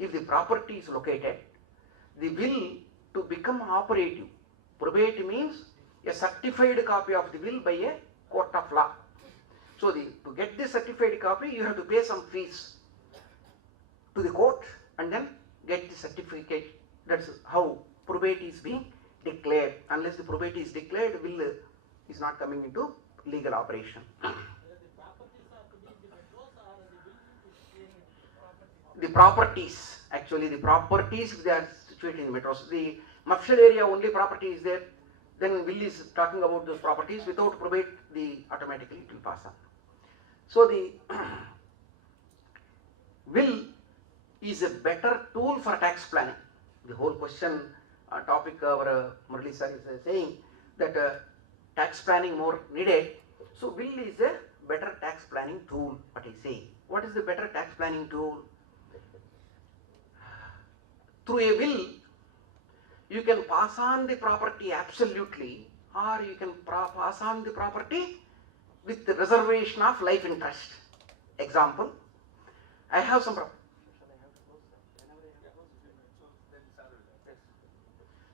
if the property is located, the will to become operative. Probate means a certified copy of the will by a court of law. So to get the certified copy, you have to pay some fees to the court and then get the certificate. That's how probate is being declared. Unless the probate is declared, will is not coming into legal operation. The properties, actually the properties, if they are situated in metros, the Mafshal area only property is there, then will is talking about those properties. Without probate, automatically it will pass on. So the will is a better tool for tax planning. The whole question topic our Murali sir is saying that tax planning more needed. So will is a better tax planning tool, what he is saying. What is the better tax planning tool? Through a will, you can pass on the property absolutely, or you can pass on the property with the reservation of life interest. Example, I have some property.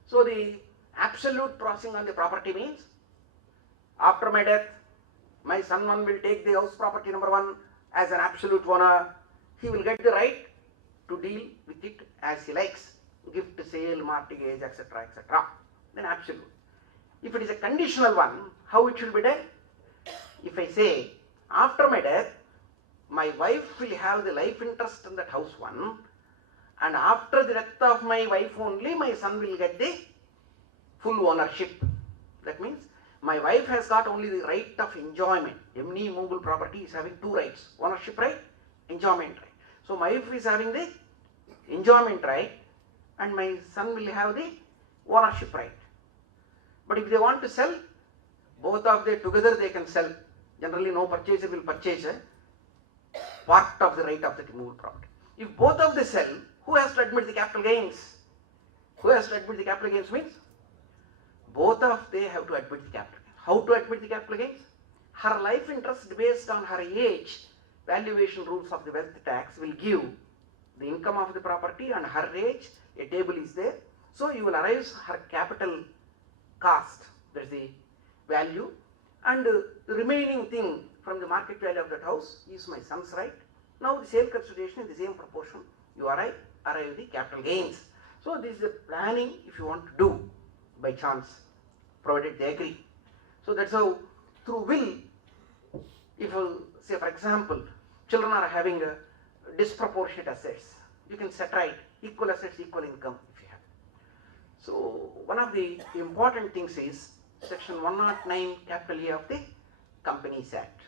So the absolute crossing on the property means, after my death, my son one will take the house property number 1 as an absolute owner. He will get the right to deal with it as he likes, gift, sale, mortgage, etc., etc. Then absolute. If it is a conditional one, how it should be done? If I say, after my death, my wife will have the life interest in that house one, and after the death of my wife only, my son will get the full ownership. That means my wife has got only the right of enjoyment. Any movable property is having 2 rights: ownership right, enjoyment right. So my wife is having the enjoyment right, and my son will have the ownership right. But if they want to sell, both of them together they can sell. Generally, no purchaser will purchase a part of the right of the movable property. If both of them sell, who has to admit the capital gains? Who has to admit the capital gains means both of they have to admit the capital gains. How to admit the capital gains? Her life interest based on her age, valuation rules of the wealth tax will give the income of the property and her age. A table is there. So you will arrive her capital cost, that is the value, and the remaining thing from the market value of that house is my son's right. Now the sale consideration in the same proportion, you arrive the capital gains. So this is a planning if you want to do by chance, provided they agree. So that's how through will, if you say for example, children are having disproportionate assets, you can set right equal assets, equal income if you have. So one of the important things is section 109 capital A of the Companies Act.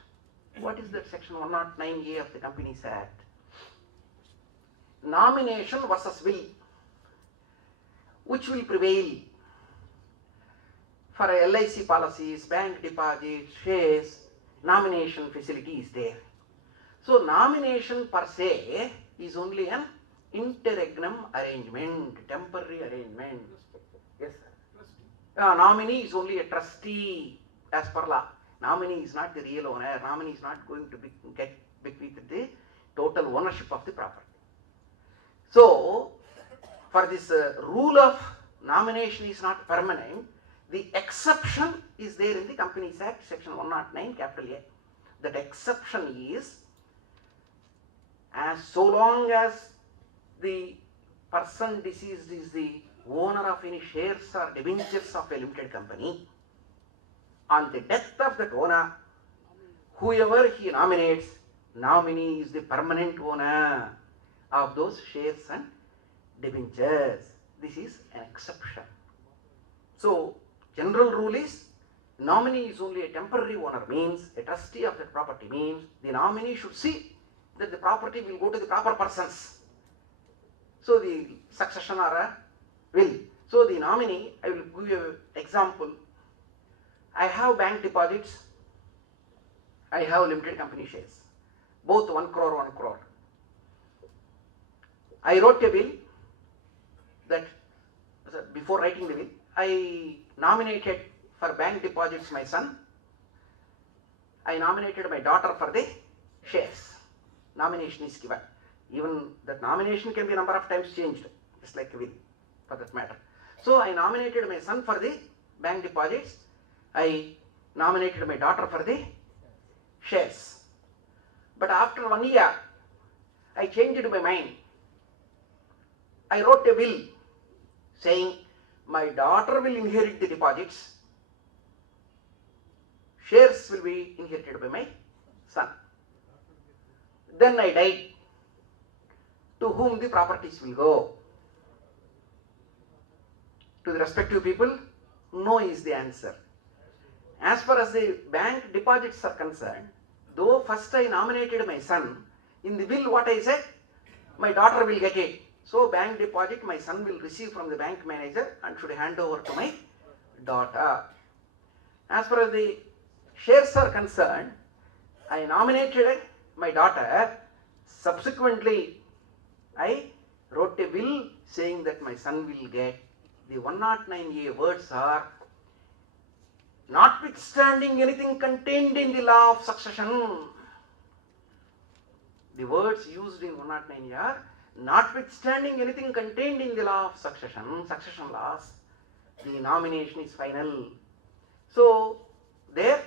What is that section 109A of the Companies Act? Nomination versus will. Which will prevail? For LIC policies, bank deposits, shares, nomination facility is there. So nomination per se is only an interregnum arrangement, temporary arrangement. Yes, sir. Nominee is only a trustee as per law. Nominee is not the real owner. Nominee is not going to get bequeathed the total ownership of the property. So for this rule of nomination is not permanent, the exception is there in the Companies Act, section 109 capital A. That exception is, as so long as the person deceased is the owner of any shares or debentures of a limited company, on the death of that owner, whoever he nominates, nominee is the permanent owner of those shares and debentures. This is an exception. So general rule is, nominee is only a temporary owner, means a trustee of that property, means the nominee should see that the property will go to the proper persons. So the succession or a will. So the nominee, I will give you an example. I have bank deposits, I have limited company shares, both 1 crore, 1 crore. I wrote a will that, before writing the will, I nominated for bank deposits my son, I nominated my daughter for the shares. Nomination is given. Even that nomination can be a number of times changed, just like a will, for that matter. So I nominated my son for the bank deposits. I nominated my daughter for the shares. But after 1 year, I changed my mind. I wrote a will saying my daughter will inherit the deposits, shares will be inherited by my son. Then I died. To whom the properties will go? To the respective people? No is the answer. As far as the bank deposits are concerned, though first I nominated my son, in the will what I said? My daughter will get it. So bank deposit my son will receive from the bank manager and should hand over to my daughter. As far as the shares are concerned, I nominated my daughter. Subsequently, I wrote a will saying that my son will get. The 109A words are, notwithstanding anything contained in the law of succession. The words used in 109A are, notwithstanding anything contained in the law of succession laws, the nomination is final. So, there,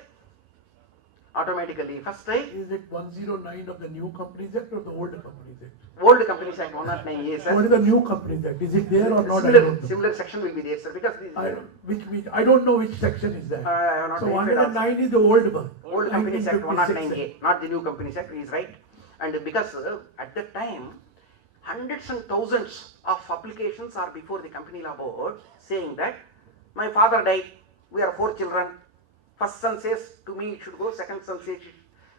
automatically, first I... Is it 109 of the New Companies Act or the Old Companies Act? Old Companies Act 109A, sir. What is the New Companies Act? Is it there or not? I don't know. Similar section will be there, sir, because this, I don't know which section is that. So 109 is the old one. Old Companies Act 109A, not the New Companies Act, he is right. And because at that time, hundreds and thousands of applications are before the Company Law Board saying that my father died, we are 4 children. First son says to me it should go, second son says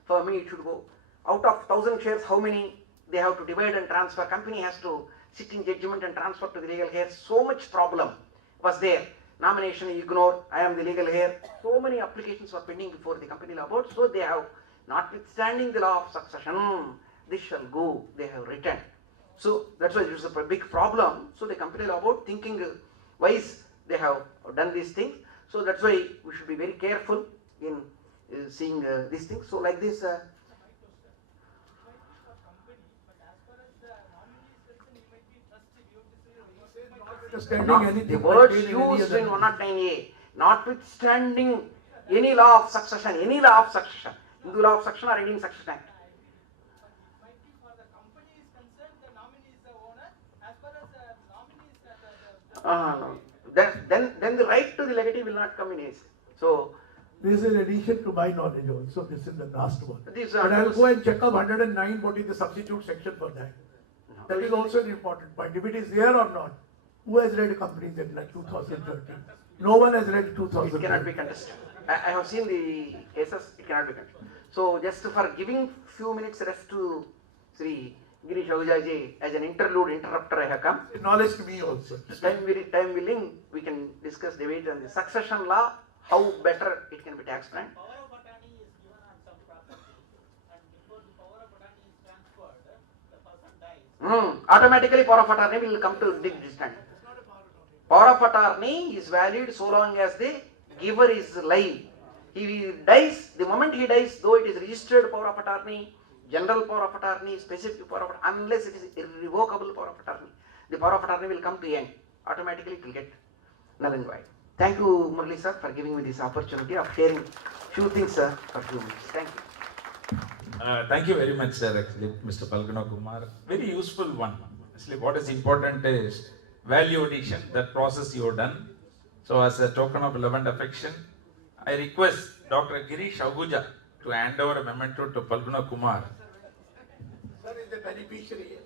for me it should go. Out of 1,000 shares, how many they have to divide and transfer? Company has to sit in judgment and transfer to the legal heir. So much problem was there. Nomination ignored, I am the legal heir. So many applications were pending before the Company Law Board. So they have, notwithstanding the law of succession, this shall go, they have written. So that's why it is a big problem. So the Company Law Board, thinking wise, they have done these things. So that's why we should be very careful in seeing these things. So like this. The words used in 109A, notwithstanding any law of succession, Hindu law of succession or Indian Succession Act. Then the right to the legatee will not come in age. So this is addition to my knowledge also. This is the last one. But I'll go and check up 109. What is the substitute section for that? No. That is also an important point. If it is there or not. Who has read Companies Act like 2013? No one has read 2013. It cannot be contested. I have seen the cases. It cannot be contested. So just for giving few minutes rest to Sri Girish Ahujaji as an interlude interrupter, I have come. Knowledge to me also. Time willing, we can discuss debate on the succession law, how better it can be tax planned. Power of attorney is given on some property, and before the power of attorney is transferred, the person dies. Automatically power of attorney will come to dig distant. Power of attorney is valid so long as the giver is alive. He dies, the moment he dies, though it is registered power of attorney, general power of attorney, specific power of attorney, unless it is irrevocable power of attorney, the power of attorney will come to end. Automatically it will get null and void. Thank you, Murali sir, for giving me this opportunity of sharing few things, sir, for few minutes. Thank you. Thank you very much, sir, actually, Mr. Palguna Kumar. Very useful one. Actually, what is important is value addition, that process you have done. So, as a token of love and affection, I request Dr. Girish Ahuja to hand over a memento to Palguna Kumar. Sir is the beneficiary.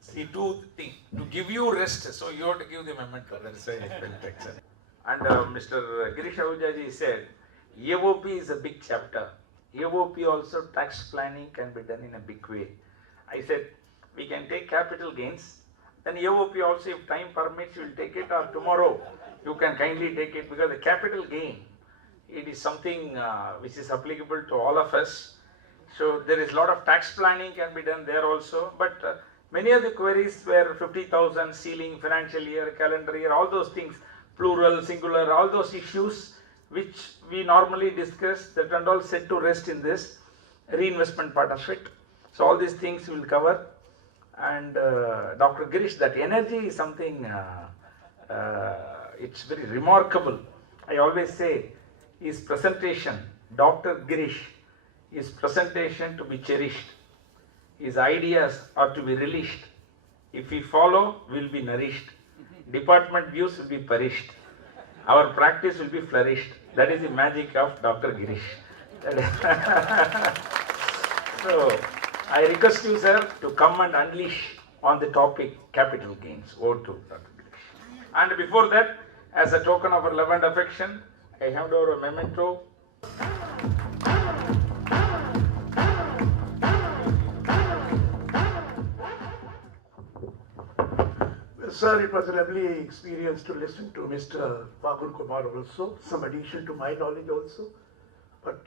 See, two things. To give you rest, so you have to give the memento. That's why I felt like, sir. And Mr. Girish Ahuja said, EOP is a big chapter. EOP also tax planning can be done in a big way. I said, we can take capital gains. Then EOP also, if time permits, you will take it, or tomorrow you can kindly take it, because the capital gain, it is something which is applicable to all of us. So there is a lot of tax planning can be done there also. But many of the queries were 50,000, ceiling, financial year, calendar year, all those things, plural, singular, all those issues, which we normally discuss, that and all set to rest in this reinvestment part of it. So all these things we will cover. And Dr. Girish, that energy is something, it's very remarkable. I always say his presentation, Dr. Girish, his presentation to be cherished. His ideas are to be relished. If we follow, we will be nourished. Department views will be perished. Our practice will be flourished. That is the magic of Dr. Girish. So, I request you, sir, to come and unleash on the topic capital gains. Over to Dr. Girish. And before that, as a token of our love and affection, I hand over a memento. Sir, it was a lovely experience to listen to Mr. Fakul Kumar also, some addition to my knowledge also. But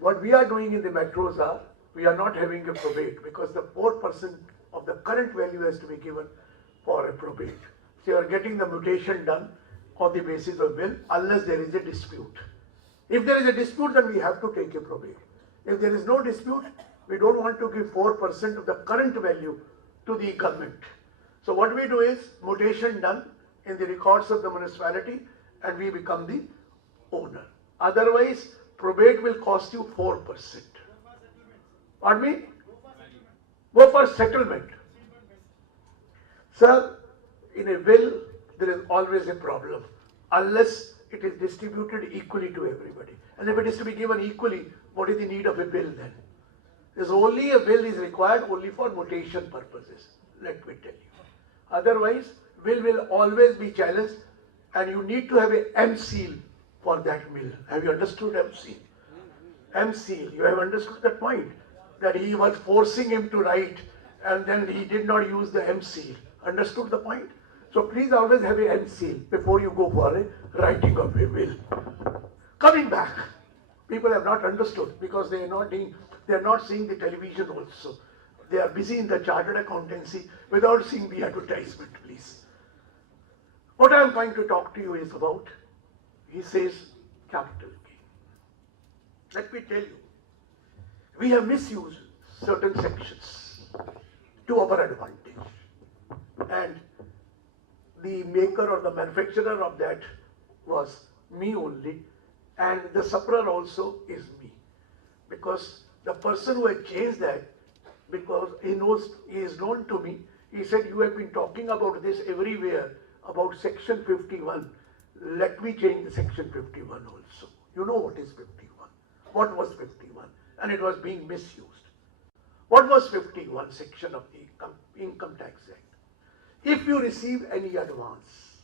what we are doing in the metros are, we are not having a probate because the 4% of the current value has to be given for a probate. So you are getting the mutation done on the basis of will unless there is a dispute. If there is a dispute, then we have to take a probate. If there is no dispute, we don't want to give 4% of the current value to the government. So what we do is mutation done in the records of the municipality and we become the owner. Otherwise, probate will cost you 4%. Pardon me? Go for settlement. Sir, in a will, there is always a problem unless it is distributed equally to everybody. And if it is to be given equally, what is the need of a will then? There's only a will is required only for mutation purposes. Let me tell you. Otherwise, will always be challenged and you need to have a M seal for that will. Have you understood M seal? M seal, you have understood that point? That he was forcing him to write and then he did not use the M seal. Understood the point? So please always have a M seal before you go for a writing of a will. Coming back, people have not understood because they are not seeing the television also. They are busy in the chartered accountancy without seeing the advertisement, please. What I am going to talk to you is about, he says, capital gain. Let me tell you, we have misused certain sections to our advantage. And the maker or the manufacturer of that was me only, and the sufferer also is me. Because the person who had changed that, because he is known to me, he said, you have been talking about this everywhere, about section 51. Let me change the section 51 also. You know what is 51? What was 51? And it was being misused. What was 51 section of the Income Tax Act? If you receive any advance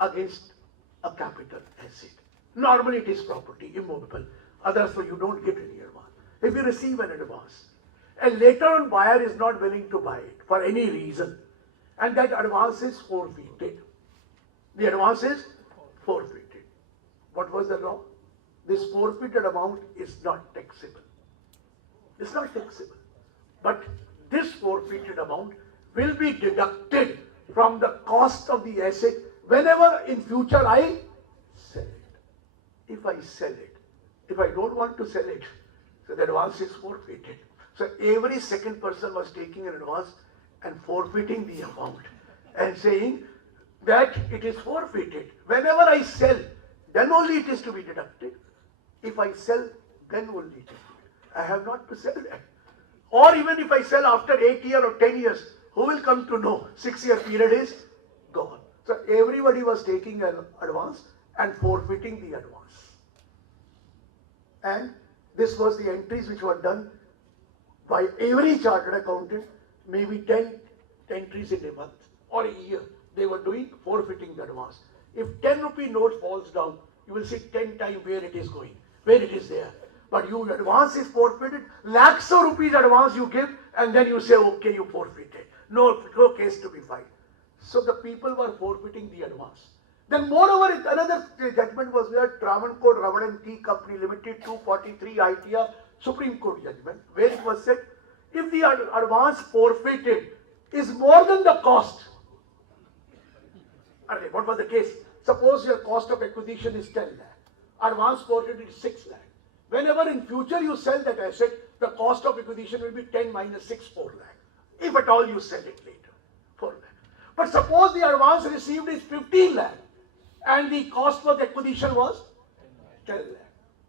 against a capital asset, normally it is property, immovable. Others, so you don't get any advance. If you receive an advance, and later on buyer is not willing to buy it for any reason, and that advance is forfeited. The advance is forfeited. What was the law? This forfeited amount is not taxable. It's not taxable. But this forfeited amount will be deducted from the cost of the asset whenever in future I sell it. If I sell it, if I don't want to sell it, so the advance is forfeited. So every second person was taking an advance and forfeiting the amount and saying that it is forfeited. Whenever I sell, then only it is to be deducted. If I sell, then only it is to be. I have not to sell that. Or even if I sell after 8 years or 10 years, who will come to know? 6-year period is gone. So everybody was taking an advance and forfeiting the advance. And this was the entries which were done by every chartered accountant, maybe 10 entries in a month or a year. They were doing forfeiting the advance. If 10 rupee note falls down, you will see 10 times where it is going, where it is there. But you advance is forfeited, lakhs of rupees advance you give, and then you say, okay, you forfeited. No case to be filed. So the people were forfeiting the advance. Then moreover, another judgment was there, Travancore Rubber and Tea Company Limited, 243 ITR, Supreme Court judgment, where it was said, if the advance forfeited is more than the cost. What was the case? Suppose your cost of acquisition is 10 lakh, advance portion is 6 lakh. Whenever in future you sell that asset, the cost of acquisition will be 10 minus 6, 4 lakh. If at all you sell it later, 4 lakh. But suppose the advance received is 15 lakh and the cost for the acquisition was 10 lakh.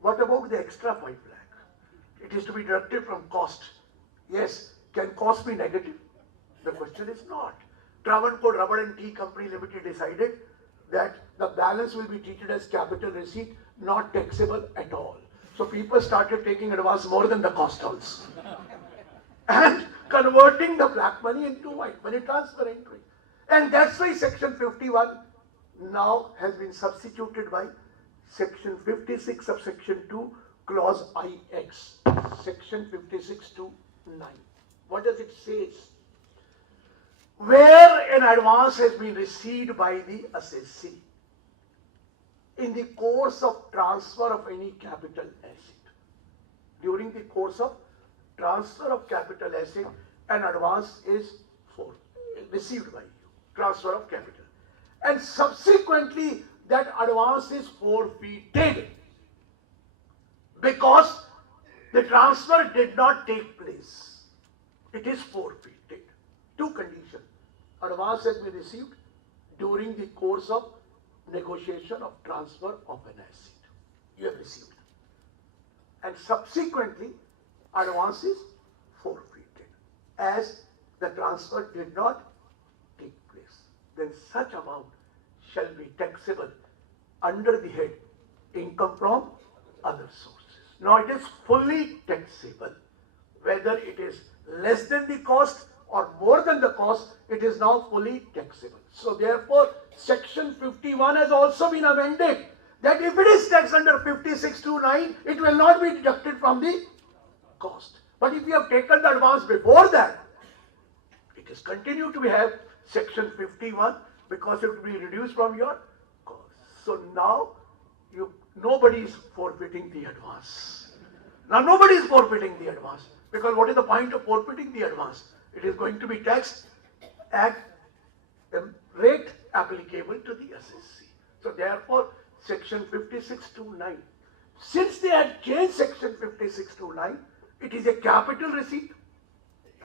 What about the extra 5 lakh? It is to be deducted from cost. Yes, can cost be negative? The question is not. Travancore Rubber and Tea Company Limited decided that the balance will be treated as capital receipt, not taxable at all. So people started taking advance more than the cost also. And converting the black money into white money transfer entry. And that's why section 51 now has been substituted by section 56 subsection 2 clause IX. Section 56 to 9. What does it say? Where an advance has been received by the assessee in the course of transfer of any capital asset. During the course of transfer of capital asset, an advance is received by you, transfer of capital. And subsequently, that advance is forfeited because the transfer did not take place. It is forfeited. Two conditions. Advance has been received during the course of negotiation of transfer of an asset. You have received. And subsequently, advance is forfeited as the transfer did not take place. Then such amount shall be taxable under the head income from other sources. Now it is fully taxable. Whether it is less than the cost or more than the cost, it is now fully taxable. So therefore, section 51 has also been amended that if it is taxed under 56(2)(9), it will not be deducted from the cost. But if you have taken the advance before that, it is continued to have section 51 because it will be reduced from your cost. So now nobody is forfeiting the advance. Now nobody is forfeiting the advance because what is the point of forfeiting the advance? It is going to be taxed at the rate applicable to the assessee. So therefore, section 56(2)(9). Since they had changed section 56(2)(9), it is a capital receipt.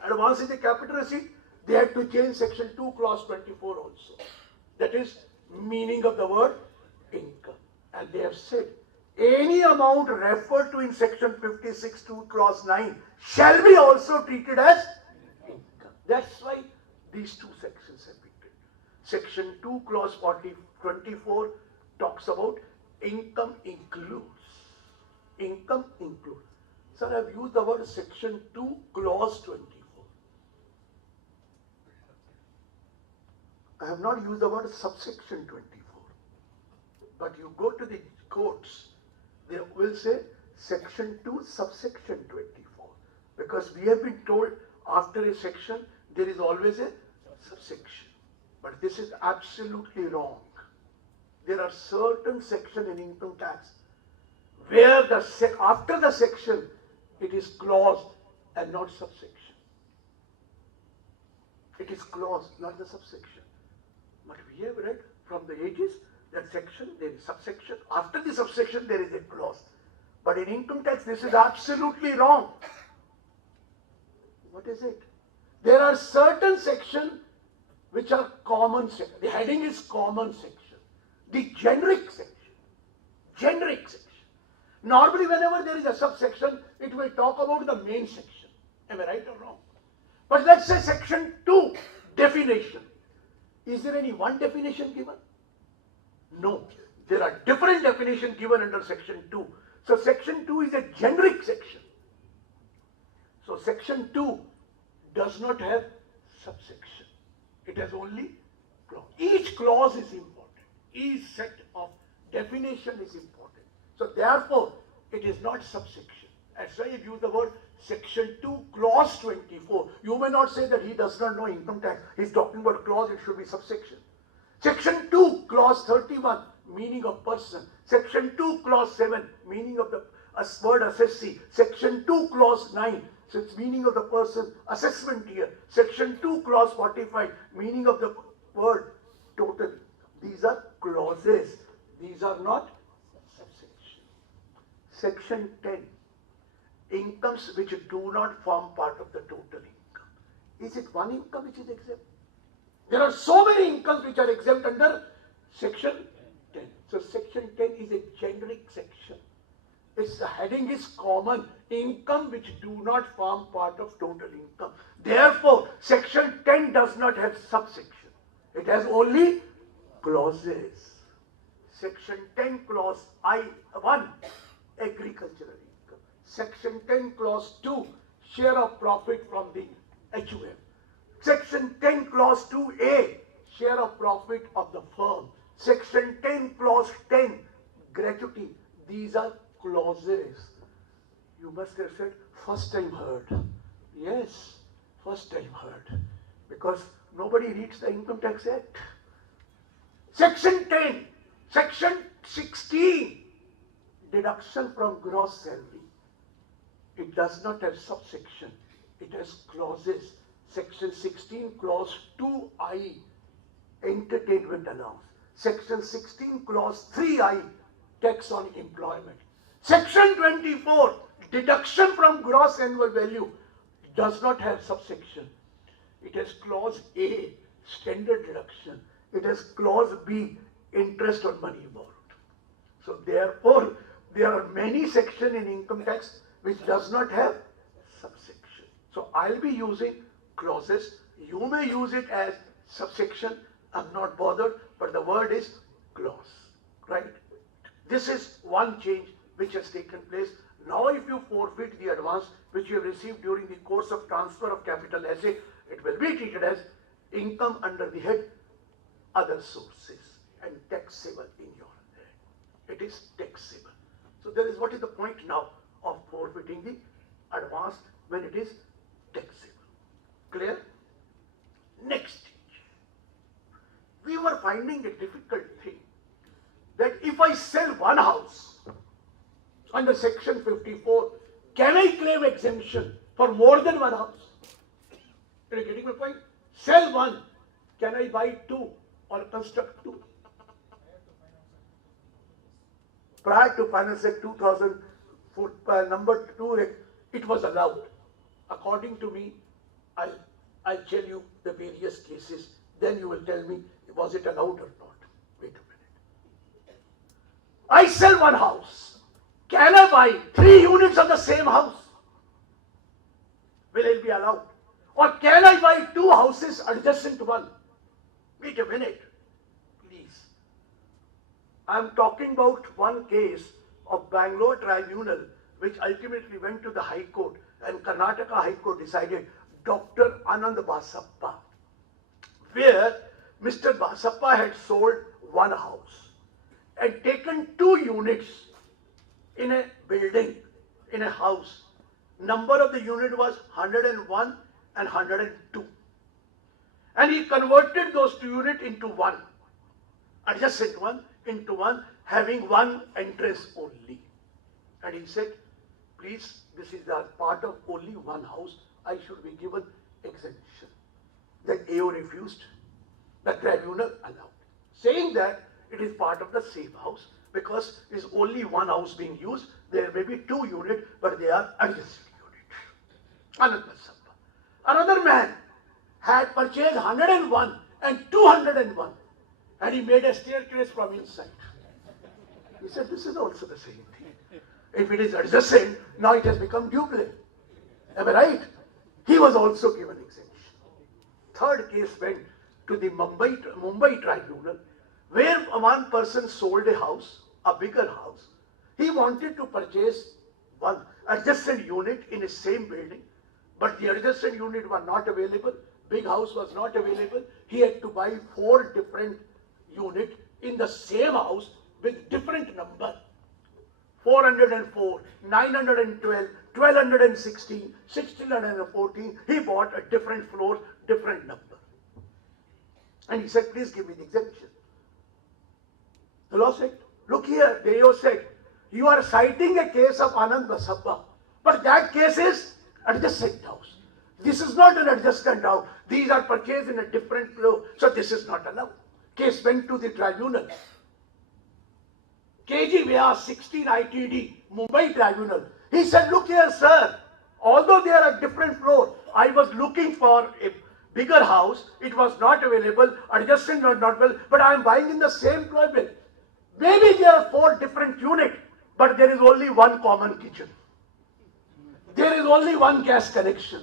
Advance is a capital receipt. They had to change section 2 clause 24 also. That is meaning of the word income. And they have said any amount referred to in section 56(2) clause 9 shall be also treated as income. That's why these two sections have been written. Section 2 clause 24 talks about income includes. Income includes. Sir, I have used the word section 2 clause 24. I have not used the word subsection 24. But you go to the courts, they will say section 2 subsection 24. Because we have been told after a section there is always a subsection. But this is absolutely wrong. There are certain sections in income tax where after the section it is clause and not subsection. It is clause, not the subsection. But we have read from the ages that section, there is subsection. After the subsection, there is a clause. But in income tax, this is absolutely wrong. What is it? There are certain sections which are common section. The heading is common section. The generic section. Generic section. Normally, whenever there is a subsection, it will talk about the main section. Am I right or wrong? But let's say section 2, definition. Is there any one definition given? No. There are different definitions given under section 2. So section 2 is a generic section. So section 2 does not have subsection. It has only clause. Each clause is important. Each set of definition is important. So therefore, it is not subsection. That's why I use the word section 2 clause 24. You may not say that he does not know income tax. He's talking about clause, it should be subsection. Section 2 clause 31, meaning of person. Section 2 clause 7, meaning of the word assessee. Section 2 clause 9, so it's meaning of the person, assessment year. Section 2 clause 45, meaning of the word total. These are clauses. These are not subsection. Section 10. Incomes which do not form part of the total income. Is it one income which is exempt? There are so many incomes which are exempt under section 10. So section 10 is a generic section. Its heading is common, income which do not form part of total income. Therefore, section 10 does not have subsection. It has only clauses. Section 10 clause I1, agricultural income. Section 10 clause 2, share of profit from the HUF. Section 10 clause 2A, share of profit of the firm. Section 10 clause 10, gratuity. These are clauses. You must have said, first time heard. Yes, first time heard. Because nobody reads the Income Tax Act. Section 10, section 16, deduction from gross salary. It does not have subsection. It has clauses. Section 16, clause 2I, entertainment allowance. Section 16, clause 3I, tax on employment. Section 24, deduction from gross annual value, does not have subsection. It has clause A, standard deduction. It has clause B, interest on money borrowed. So therefore, there are many sections in income tax which does not have subsection. So I'll be using clauses. You may use it as subsection. I'm not bothered, but the word is clause, right? This is one change which has taken place. Now if you forfeit the advance which you have received during the course of transfer of capital asset, it will be treated as income under the head other sources and taxable in your hand. It is taxable. So there is what is the point now of forfeiting the advance when it is taxable. Clear? Next stage. We were finding a difficult thing that if I sell one house under section 54, can I claim exemption for more than one house? Are you getting my point? Sell one, can I buy two or construct two? Prior to Finance Act 2004, number 2, it was allowed. According to me, I'll tell you the various cases, then you will tell me, was it allowed or not? Wait a minute. I sell one house. Can I buy 3 units of the same house? Will it be allowed? Or can I buy 2 houses adjacent to one? Wait a minute, please. I'm talking about one case of Bangalore Tribunal which ultimately went to the High Court, and Karnataka High Court decided Dr. Anand Basappa, where Mr. Basappa had sold one house and taken 2 units in a building, in a house. Number of the unit was 101 and 102. And he converted those 2 units into one, adjacent one, into one, having one entrance only. And he said, please, this is a part of only one house, I should be given exemption. Then AO refused. The tribunal allowed, saying that it is part of the same house because there is only one house being used. There may be 2 units, but they are adjacent units. Anand Basappa. Another man had purchased 101 and 201, and he made a staircase from inside. He said, this is also the same thing. If it is adjacent, now it has become duplicate. Am I right? He was also given exemption. Third case went to the Mumbai Tribunal, where one person sold a house, a bigger house. He wanted to purchase one adjacent unit in the same building, but the adjacent unit was not available. Big house was not available. He had to buy 4 different units in the same house with different number. 404, 912, 1216, 1614. He bought a different floor, different number. And he said, please give me the exemption. The law said, look here, the AO said, you are citing a case of Anand Basappa, but that case is adjacent house. This is not an adjacent house. These are purchased in a different floor, so this is not allowed. case went to the tribunal. KG Vyas 16 ITD, Mumbai Tribunal. He said, look here, sir, although they are at different floors, I was looking for a bigger house. It was not available, adjacent or not well, but I am buying in the same level. Maybe there are 4 different units, but there is only one common kitchen. There is only one gas connection.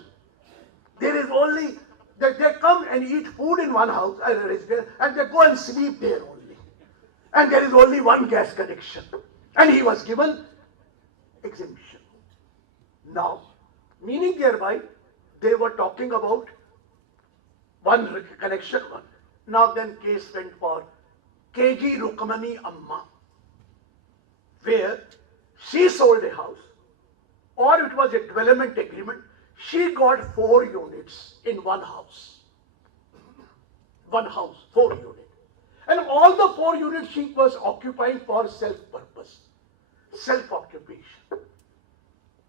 There is only, they come and eat food in one house, and they go and sleep there only. And there is only one gas connection. And he was given exemption. Now, meaning thereby, they were talking about one connection. Now then case went for KG Rukmani Amma, where she sold a house, or it was a development agreement. She got 4 units in one house. One house, 4 units. And all the 4 units she was occupying for self-purpose, self-occupation.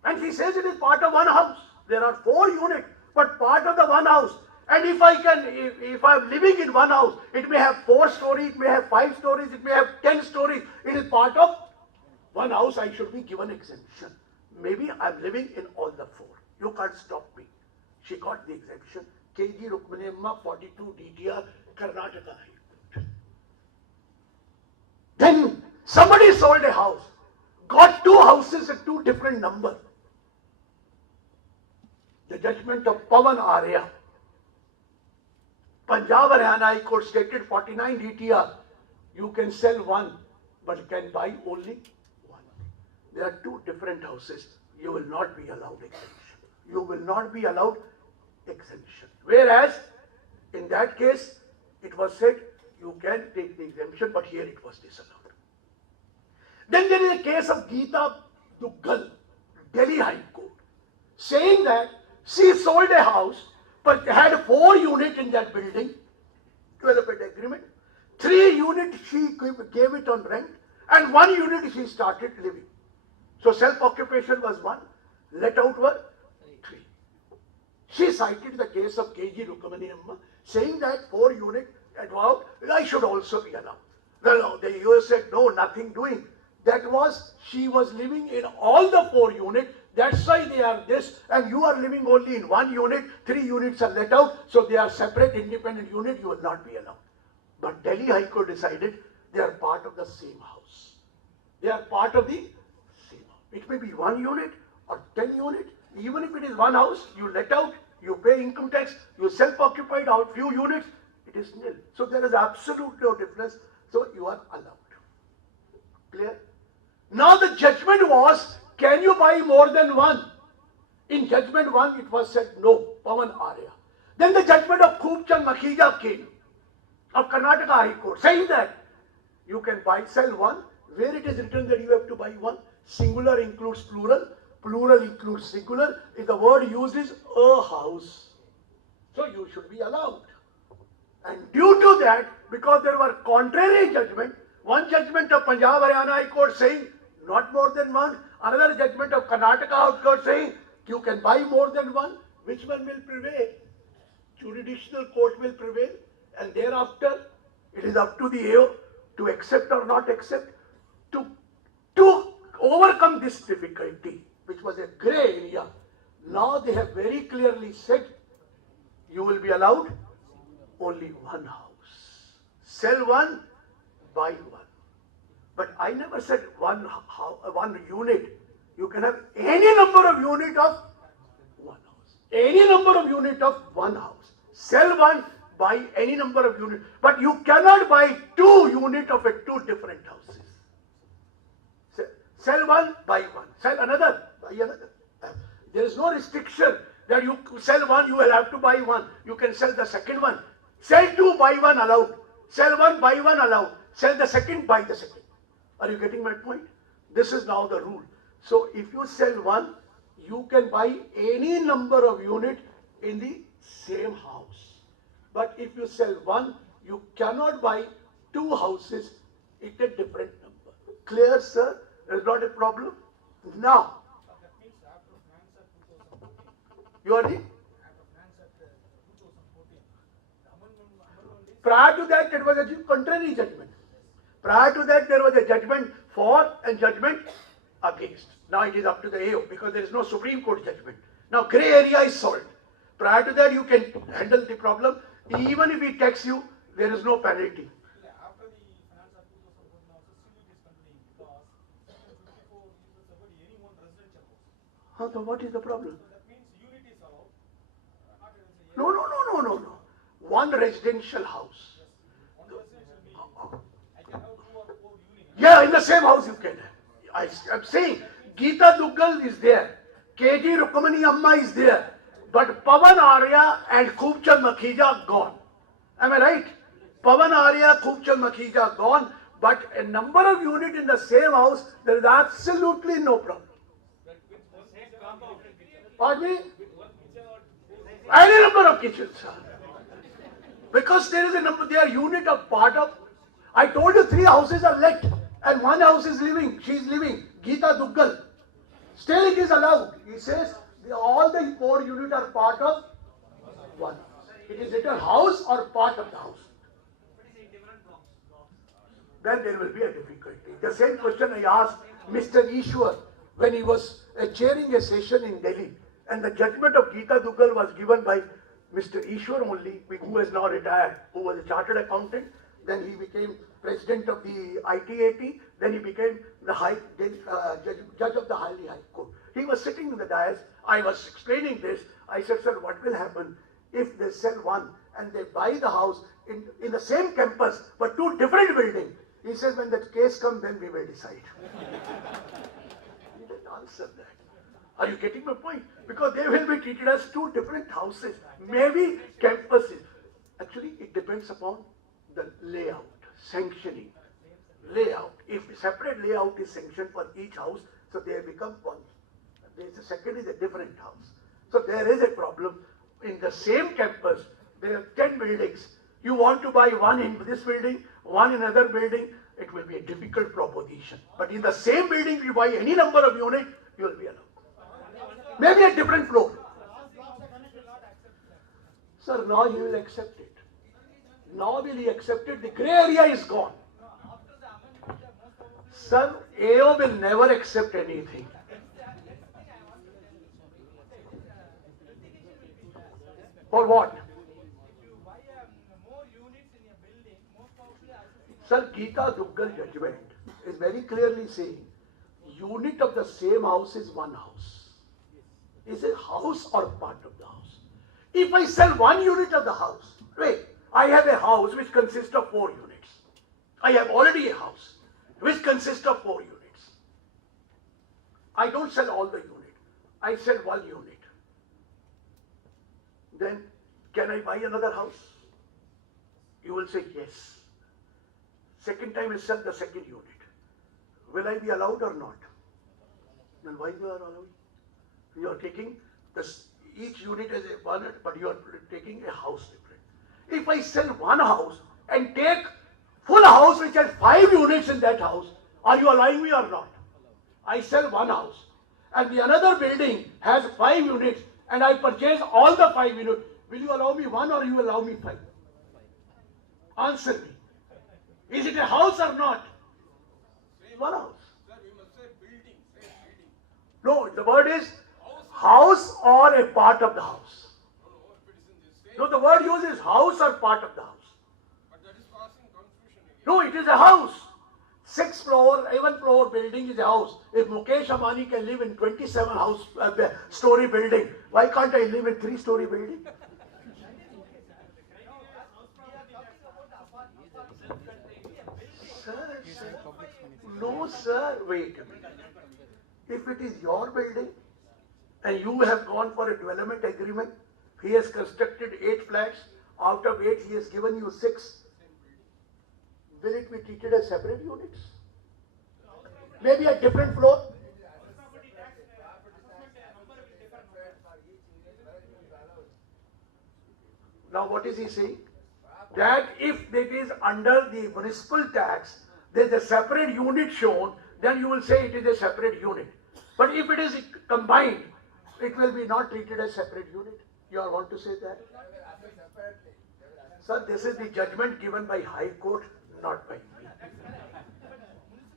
And she says it is part of one house. There are 4 units, but part of the one house. And if I am living in one house, it may have 4 stories, it may have 5 stories, it may have 10 stories. It is part of one house. I should be given exemption. Maybe I am living in all the 4. You can't stop me. She got the exemption. KG Rukmani Amma, 42 DTR, Karnataka. Then somebody sold a house, got 2 houses at 2 different numbers. The judgment of Pawan Arya, Punjab Haryana High Court stated 49 DTR. You can sell one, but can buy only one. There are 2 different houses. You will not be allowed exemption. You will not be allowed exemption. Whereas, in that case, it was said you can take the exemption, but here it was disallowed. Then there is a case of Geeta Duggal, Delhi High Court, saying that she sold a house, but had 4 units in that building, development agreement. 3 units she gave it on rent, and 1 unit she started living. So self-occupation was 1, let out were 3. She cited the case of KG Rukmani Amma, saying that 4 units allowed, I should also be allowed. Well, the US said, no, nothing doing. That was, she was living in all the 4 units. That's why they are this, and you are living only in 1 unit. 3 units are let out, so they are separate, independent unit. You will not be allowed. But Delhi High Court decided they are part of the same house. They are part of the same house. It may be 1 unit or 10 units. Even if it is 1 house, you let out, you pay income tax, you self-occupied out few units, it is nil. So there is absolute no difference. So you are allowed. Clear? Now the judgment was, can you buy more than 1? In judgment 1, it was said no, Pawan Arya. Then the judgment of Khubchand Makhija came, of Karnataka High Court, saying that you can sell 1, where it is written that you have to buy 1. Singular includes plural, plural includes singular. If the word used is a house, so you should be allowed. And due to that, because there were contrary judgment, one judgment of Punjab Haryana High Court saying not more than 1, another judgment of Karnataka High Court saying you can buy more than 1, which one will prevail? Jurisdictional court will prevail, and thereafter it is up to the AO to accept or not accept. To overcome this difficulty, which was a grey area, now they have very clearly said you will be allowed only 1 house. Sell 1, buy 1. But I never said one unit. You can have any number of unit of 1 house. Any number of unit of 1 house. Sell 1, buy any number of units. But you cannot buy 2 units of 2 different houses. Sell 1, buy 1. Sell another, buy another. There is no restriction that you sell 1, you will have to buy 1. You can sell the second one. Sell 2, buy 1 allowed. Sell 1, buy 1 allowed. Sell the second, buy the second. Are you getting my point? This is now the rule. So if you sell 1, you can buy any number of units in the same house. But if you sell 1, you cannot buy 2 houses in a different number. Clear, sir? There is not a problem. Now, That means after Finance Act 2014, you are the after Finance Act 2014, the amendment is Prior to that, there was a contrary judgment. Prior to that, there was a judgment for and judgment against. Now it is up to the AO because there is no Supreme Court judgment. Now grey area is solved. Prior to that, you can handle the problem. Even if he tax you, there is no penalty. After the Finance Act 2014 also still it is continuing because Section 54 uses the word any one residential house. So what is the problem? So that means unit is allowed, not residential. No. One residential house. One residential meaning I can have 2 or 4 units. Yeah, in the same house you can have. I'm saying Geeta Duggal is there. KG Rukmani Amma is there. But Pawan Arya and Khubchand Makhija gone. Am I right? Pawan Arya, Khubchand Makhija gone. But a number of units in the same house, there is absolutely no problem. Pardon me? Any number of kitchens, sir. Because there is a number, they are unit of part of. I told you 3 houses are let and 1 house is living. She is living. Geeta Duggal. Still it is allowed. He says all the 4 units are part of 1. It is written house or part of the house. Then there will be a difficulty. The same question I asked Mr. Ishwar when he was chairing a session in Delhi. And the judgment of Geeta Duggal was given by Mr. Ishwar only, who has now retired, who was a chartered accountant. Then he became president of the ITAT. Then he became the judge of the High Court. He was sitting in the dais. I was explaining this. I said, sir, what will happen if they sell one and they buy the house in the same campus but 2 different buildings? He says, when that case comes, then we will decide. He didn't answer that. Are you getting my point? Because they will be treated as 2 different houses, maybe campuses. Actually, it depends upon the layout, sanctioning, layout. If a separate layout is sanctioned for each house, so they become 1. The second is a different house. So there is a problem. In the same campus, there are 10 buildings. You want to buy 1 in this building, 1 in another building, it will be a difficult proposition. But in the same building, if you buy any number of units, you will be allowed. Maybe a different floor. Sir, now he will accept it. Now will he accept it? The grey area is gone. Sir, AO will never accept anything. For what? Sir, Geeta Duggal judgment is very clearly saying unit of the same house is 1 house. Is it house or part of the house? If I sell 1 unit of the house, wait, I have a house which consists of 4 units. I have already a house which consists of 4 units. I don't sell all the unit. I sell 1 unit. Then can I buy another house? You will say yes. Second time I sell the second unit. Will I be allowed or not? Then why you are allowed? You are taking each unit as a 1, but you are taking a house different. If I sell 1 house and take full house which has 5 units in that house, are you allowing me or not? I sell 1 house and the another building has 5 units and I purchase all the 5 units. Will you allow me 1 or you will allow me 5? Answer me. Is it a house or not? 1 house. No, the word is house or a part of the house. No, the word used is house or part of the house. But that is causing confusion. No, it is a house. 6 floor, 7 floor building is a house. If Mukesh Ambani can live in 27 story building, why can't I live in 3-story building? No, sir, wait a minute. If it is your building and you have gone for a development agreement, he has constructed 8 flats, out of 8 he has given you 6. Will it be treated as separate units? Maybe a different floor? Now what is he saying? That if it is under the municipal tax, there is a separate unit shown, then you will say it is a separate unit. But if it is combined, it will be not treated as separate unit. You all want to say that? Sir, this is the judgment given by High Court, not by me.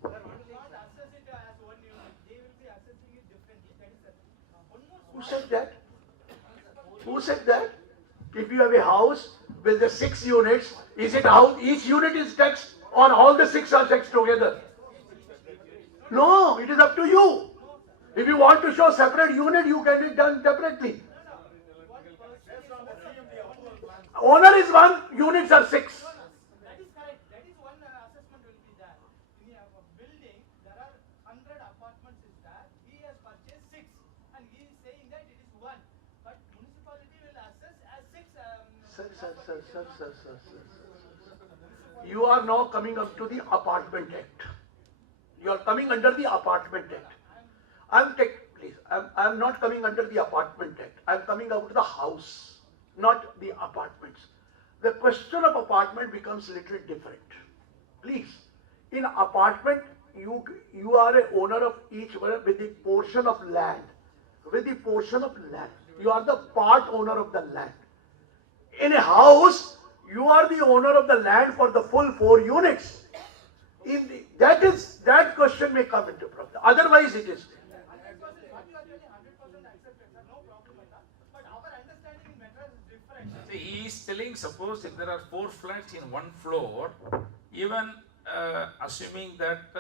But municipal will not assess it as one unit. They will be assessing it differently. That is one more. Who said that? Who said that? If you have a house with the 6 units, is it how each unit is taxed or all the 6 are taxed together? No, it is up to you. If you want to show separate unit, you can be done separately. Owner is 1, units are 6. That is correct. That is one assessment will be there. In a building, there are 100 apartments is there. He has purchased 6 and he is saying that it is 1. But municipality will assess as 6. Sir. You are now coming up to the Apartment Act. You are coming under the Apartment Act. I'm not coming under the Apartment Act. I'm coming out to the house, not the apartments. The question of apartment becomes little different. Please, in apartment, you are a owner of each one with the portion of land. With the portion of land. You are the part owner of the land. In a house, you are the owner of the land for the full 4 units. That question may come into problem. Otherwise, it is. 100%, what you are telling 100% accepted, sir. No problem with that. But our understanding in Madras is different. See, he is telling, suppose if there are 4 flats in one floor, even assuming that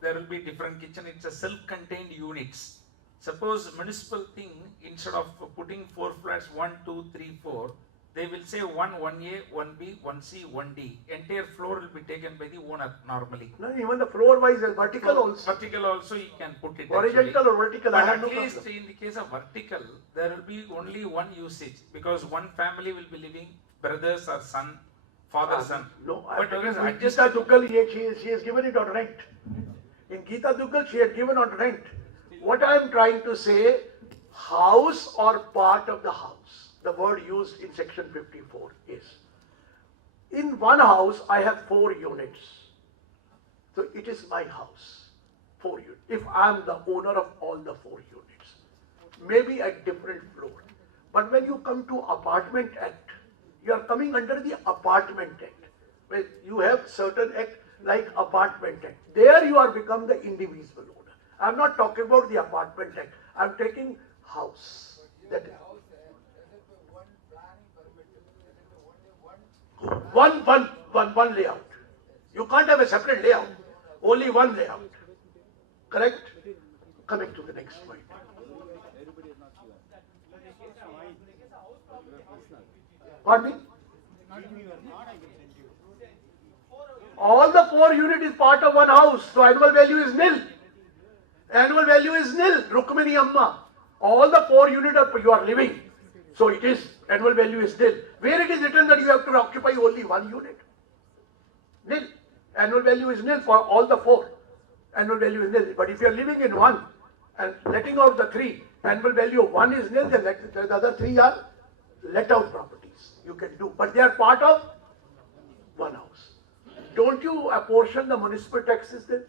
there will be different kitchen, it's a self-contained units. Suppose municipal thing, instead of putting 4 flats, 1, 2, 3, 4, they will say 1, 1A, 1B, 1C, 1D. Entire floor will be taken by the owner normally. No, even the floor wise, vertical also. Vertical also you can put it. Horizontal actually. or vertical, I But have at no least problem. in the case of vertical, there will be only one usage because one family will be living, brothers or son, father, son. No, But in because Geeta Duggal, she has given it on rent. In Geeta Duggal, she had given on rent. What I am trying to say, house or part of the house, the word used in section 54 is, in one house I have 4 units. So it is my house, 4 units. If I am the owner of all the 4 units, maybe at different floor. But when you come to Apartment Act, you are coming under the Apartment Act, where you have certain act like Apartment Act. There you are become the indivisible owner. I am not talking about the Apartment Act. I am taking house. That is. One layout. You can't have a separate layout. Only one layout. Correct? Coming to the next point. Pardon me? All the 4 unit is part of one house, so annual value is nil. Annual value is nil. Rukmini Amma. All the 4 unit you are living. So it is, annual value is nil. Where it is written that you have to occupy only 1 unit? Nil. Annual value is nil for all the 4. Annual value is nil. But if you are living in 1 and letting out the 3, annual value of 1 is nil, then the other 3 are let out properties. You can do. But they are part of one house. Don't you apportion the municipal taxes then?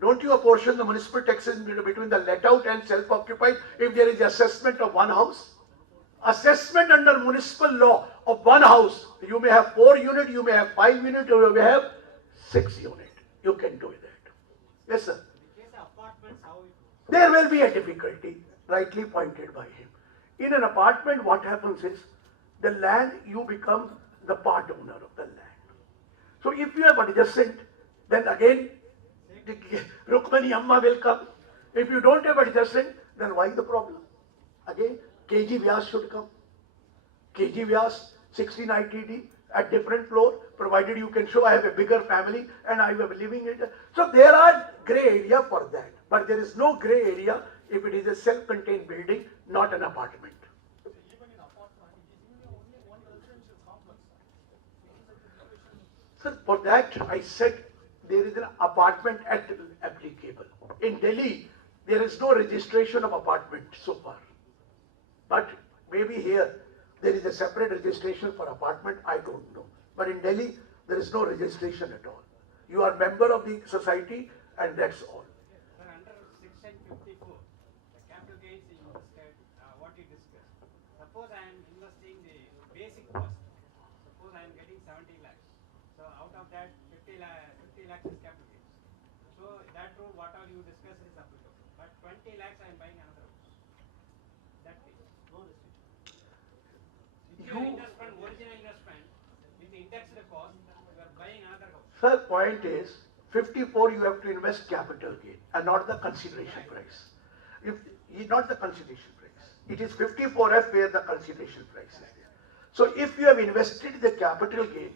Don't you apportion the municipal taxes between the let out and self-occupied if there is assessment of one house? Assessment under municipal law of one house. You may have 4 unit, you may have 5 unit, or you may have 6 unit. You can do that. Yes, sir. There will be a difficulty, rightly pointed by him. In an apartment, what happens is, the land, you become the part owner of the land. So if you have adjacent, then again, Rukmani Amma will come. If you don't have adjacent, then why the problem? Again, KG Vyas should come. KG Vyas, 16 ITD, at different floor, provided you can show I have a bigger family and I am living in it. So there are grey area for that. But there is no grey area if it is a self-contained building, not an apartment. Even in apartment, it is only one residential complex. Sir, for that I said there is an Apartment Act applicable. In Delhi, there is no registration of apartment so far. But maybe here, there is a separate registration for apartment, I don't know. But in Delhi, there is no registration at all. You are member of the society and that's all. Sir, under section 54, the capital gains in the state, what you discussed. Suppose I am investing the base basic cost. Suppose I am getting 70 lakhs. So out of that 50 lakhs is capital gains. So that rule whatever you discuss is applicable. But 20 lakhs I am buying another house. That case, no restriction. If your investment, original investment with indexed cost, you are buying another house. Sir, point is, 54 you have to invest capital gain and not the consideration price. Not the consideration price. It is 54F where the consideration price is there. So if you have invested the capital gain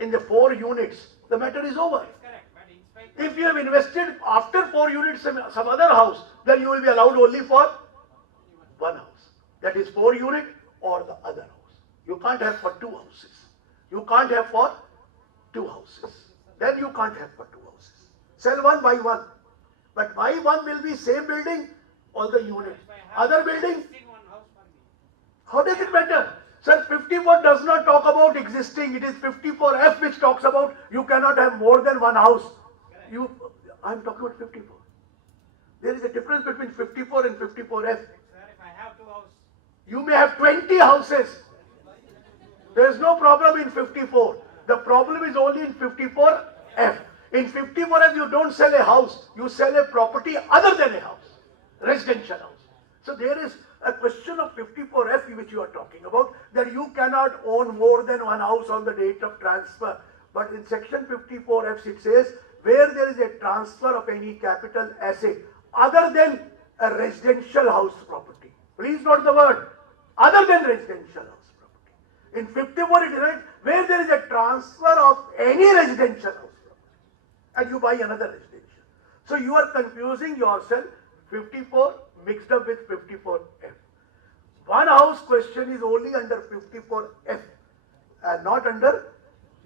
in the 4 units, the matter is over. That's correct. But in spite If you have invested after 4 units in some other house, then you will be allowed only for one house. That is 4 unit or the other house. You can't have for 2 houses. You can't have for 2 houses. Then you can't have for 2 houses. Sell one, buy one. But buy one will be same building, all the units. if I have Other building, existing one house for me. how does it matter? Sir, 54 does not talk about existing. It is 54F which talks about you cannot have more than one house. I'm talking about 54. There is a difference between 54 and 54F. Sir, if I have 2 houses, You may have 20 houses. There is no problem in 54. The problem is only in 54F. In 54F, you don't sell a house. You sell a property other than a house. Residential house. So there is a question of 54F which you are talking about, that you cannot own more than one house on the date of transfer. But in section 54F it says, where there is a transfer of any capital asset other than a residential house property. Please note the word, other than residential house property. In 54 it is right, where there is a transfer of any residential house property and you buy another residential. So you are confusing yourself, 54 mixed up with 54F. One house question is only under 54F and not under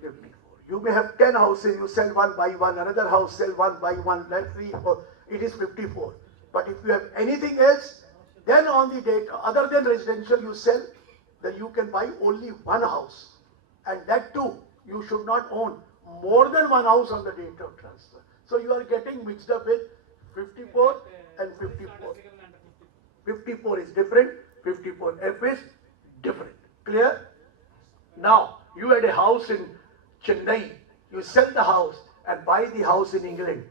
54. You may have 10 houses, you sell one, buy one, another house, sell one, buy one, then 3, 4. It is 54. But if you have anything else, then on the date, other than residential you sell, then you can buy only one house. And that too, you should not own more than one house on the date of transfer. So you are getting mixed up with 54 and 54. 54 is different, 54F is different. Clear? Now, you had a house in Chennai, you sell the house and buy the house in England.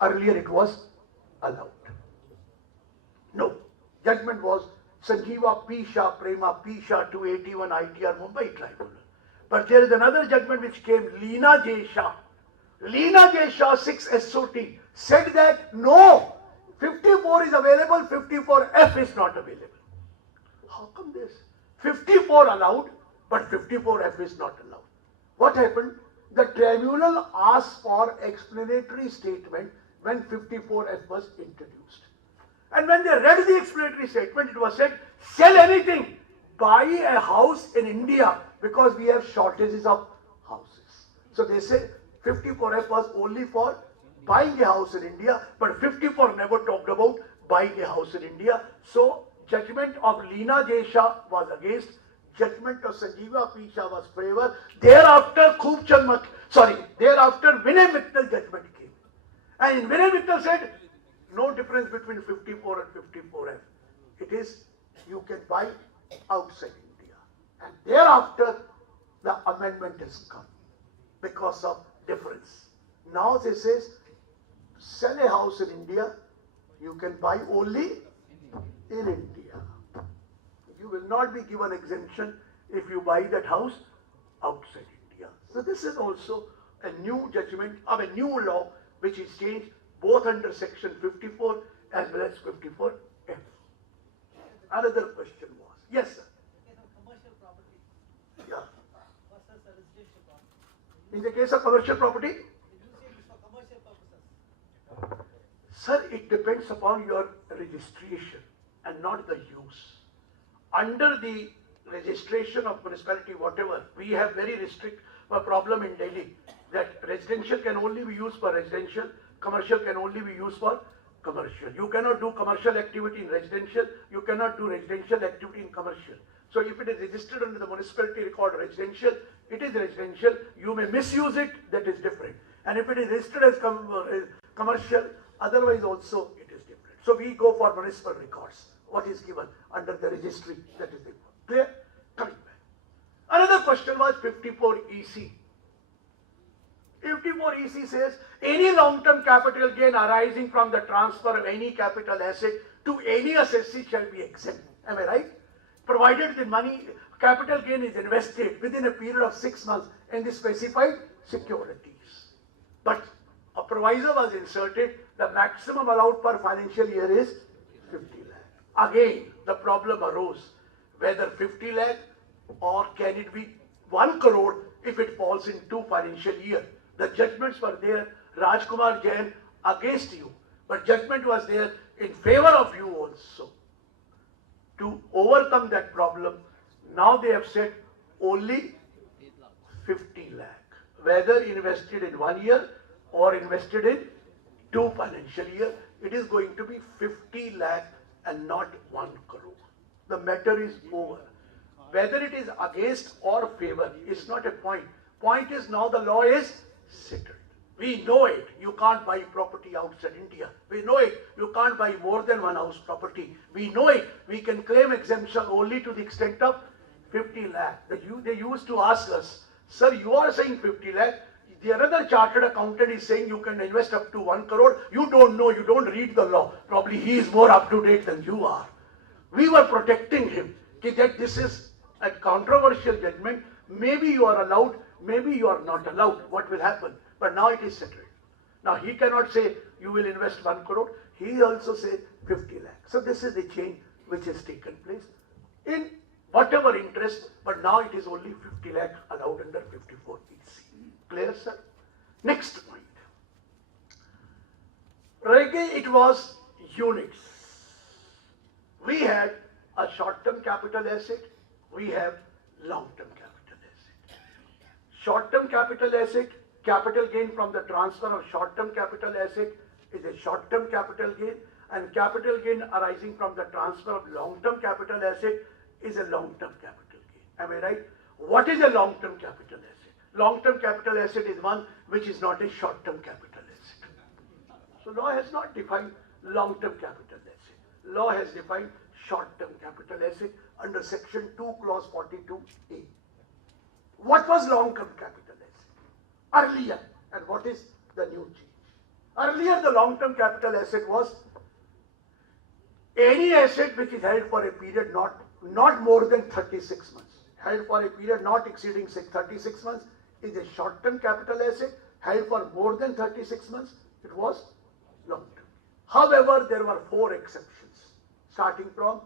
Earlier it was allowed. No. Judgment was Sanjeeva P. Shah, Prema P. Shah, 281 ITR Mumbai Tribunal. But there is another judgment which came, Leena J. Shah. Leena J. Shah, 6 SOT, said that no, 54 is available, 54F is not available. How come this? 54 allowed, but 54F is not allowed. What happened? The tribunal asked for explanatory statement when 54F was introduced. And when they read the explanatory statement, it was said, sell anything, buy a house in India because we have shortages of houses. So they say 54F was only for buying a house in India, but 54 never talked about buying a house in India. So judgment of Leena J. Shah was against, judgment of Sanjeeva P. Shah was favor. Thereafter thereafter Vinay Mittal judgment came. And in Vinay Mittal said, no difference between 54 and 54F. It is, you can buy outside India. And thereafter, the amendment has come because of difference. Now this says, sell a house in India, you can buy only in India. You will not be given exemption if you buy that house outside India. So this is also a new judgment of a new law which is changed both under section 54 as well as 54F. Another question was, yes sir. Commercial property Yeah. versus a residential property. In the case of commercial property, The usage is for commercial purposes. sir, it depends upon your registration and not the use. Under the registration of municipality, whatever, we have very problem in Delhi that residential can only be used for residential, commercial can only be used for commercial. You cannot do commercial activity in residential, you cannot do residential activity in commercial. So if it is registered under the municipality record residential, it is residential. You may misuse it, that is different. And if it is registered as commercial, otherwise also it is different. So we go for municipal records. What is given under the registry, that is the clear? Coming back. Another question was 54 EC. 54 EC says any long-term capital gain arising from the transfer of any capital asset to any assessee shall be exempt. Am I right? Provided the money, capital gain is invested within a period of 6 months in the specified securities. But a proviso was inserted, the maximum allowed per financial year is 50 lakh. Again, the problem arose, whether 50 lakh or can it be 1 crore if it falls in 2 financial years. The judgments were there, Rajkumar Jain against you, but judgment was there in favor of you also. To overcome that problem, now they have said only 50 lakh, whether invested in 1 year or invested in 2 financial years, it is going to be 50 lakh and not 1 crore. The matter is over. Whether it is against or favor is not a point. Point is now the law is settled. We know it. You can't buy property outside India. We know it. You can't buy more than 1 house property. We know it. We can claim exemption only to the extent of 50 lakh. They used to ask us, sir, you are saying 50 lakh. The another chartered accountant is saying you can invest up to 1 crore. You don't know. You don't read the law. Probably he is more up to date than you are. We were protecting him that this is a controversial judgment. Maybe you are allowed, maybe you are not allowed. What will happen? But now it is settled. Now he cannot say you will invest 1 crore. He also said 50 lakh. So this is the change which has taken place in whatever interest, but now it is only 50 lakh allowed under 54 EC. Clear, sir? Next point. Reggae, it was units. We had a short-term capital asset, we have long-term capital asset. Short-term capital asset, capital gain from the transfer of short-term capital asset is a short-term capital gain, and capital gain arising from the transfer of long-term capital asset is a long-term capital gain. Am I right? What is a long-term capital asset? Long-term capital asset is one which is not a short-term capital asset. So law has not defined long-term capital asset. Law has defined short-term capital asset under section 2 clause 42A. What was long-term capital asset? Earlier, and what is the new change? Earlier the long-term capital asset was any asset which is held for a period not more than 36 months. Held for a period not exceeding 36 months is a short-term capital asset. Held for more than 36 months, it was long-term. However, there were 4 exceptions, starting from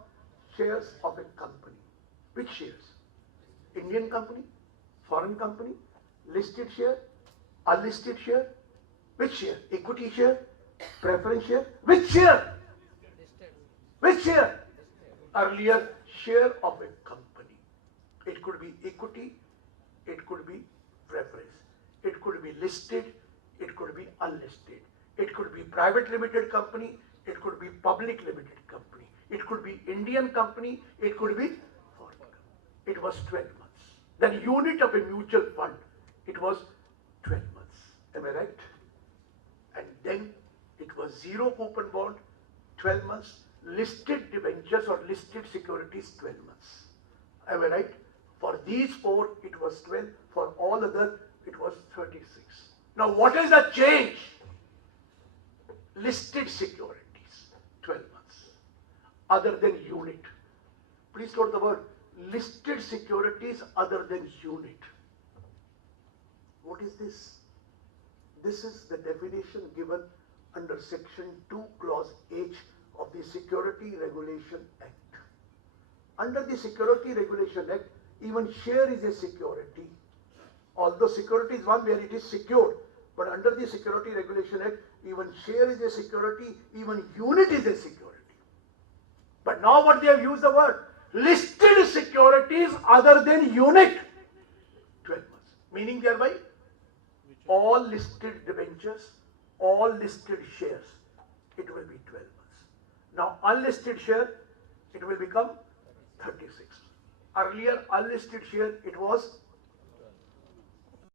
shares of a company. Which shares? Indian company, foreign company, listed share, unlisted share. Which share? Equity share, preference share. Which share? Which share? Earlier, share of a company. It could be equity, it could be preference, it could be listed, it could be unlisted, it could be private limited company, it could be public limited company, it could be Indian company, it could be foreign company. It was 12 months. Then unit of a mutual fund, it was 12 months. Am I right? And then it was 0 coupon bond, 12 months. Listed debentures or listed securities, 12 months. Am I right? For these 4, it was 12. For all other, it was 36. Now, what is the change? Listed securities, 12 months. Other than unit. Please note the word listed securities other than unit. What is this? This is the definition given under section 2 clause H of the Security Regulation Act. Under the Security Regulation Act, even share is a security. Although security is one where it is secured, but under the Security Regulation Act, even share is a security, even unit is a security. But now what they have used the word? Listed securities other than unit. 12 months. Meaning thereby, all listed debentures, all listed shares, it will be 12 months. Now unlisted share, it will become 36. Earlier unlisted share, it was